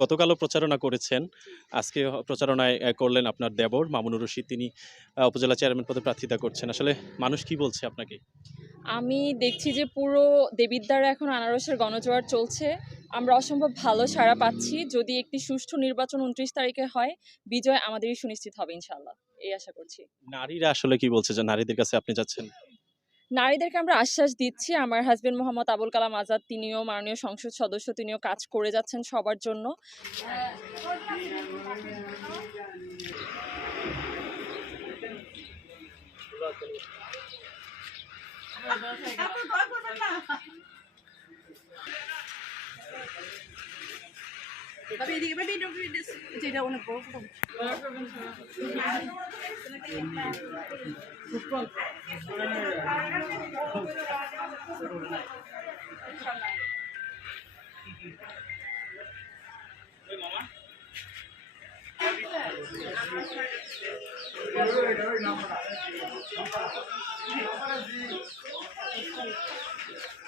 গতকালও প্রচারণা করেছেন। আজকে প্রচারণায় করলেন আপনার দেবর মামুনুর রশিদ। তিনি উপজেলা চেয়ারম্যান পদে প্রার্থিতা করছেন। আসলে মানুষ কি বলছে আপনাকে? আমি দেখছি যে পুরো দেবিদ্বারে এখন আনারসের গণজোয়ার চলছে। আমরা অসম্ভব ভালো সাড়া পাচ্ছি। যদি একটি সুষ্ঠু নির্বাচন উনত্রিশ তারিখে হয় বিজয় আমাদেরই সুনিশ্চিত হবে ইনশাল্লাহ এই আশা করছি। নারীরা আসলে কি বলছে? যে নারীদের কাছে আপনি যাচ্ছেন? নারীদেরকে আমরা আশ্বাস দিচ্ছি আমার হাজব্যান্ড মোহাম্মদ আবুল কালাম আজাদ তিনিও মাননীয় সংসদ সদস্য তিনিও কাজ করে যাচ্ছেন সবার জন্য তবে যেটা অনেক বড় Thank you.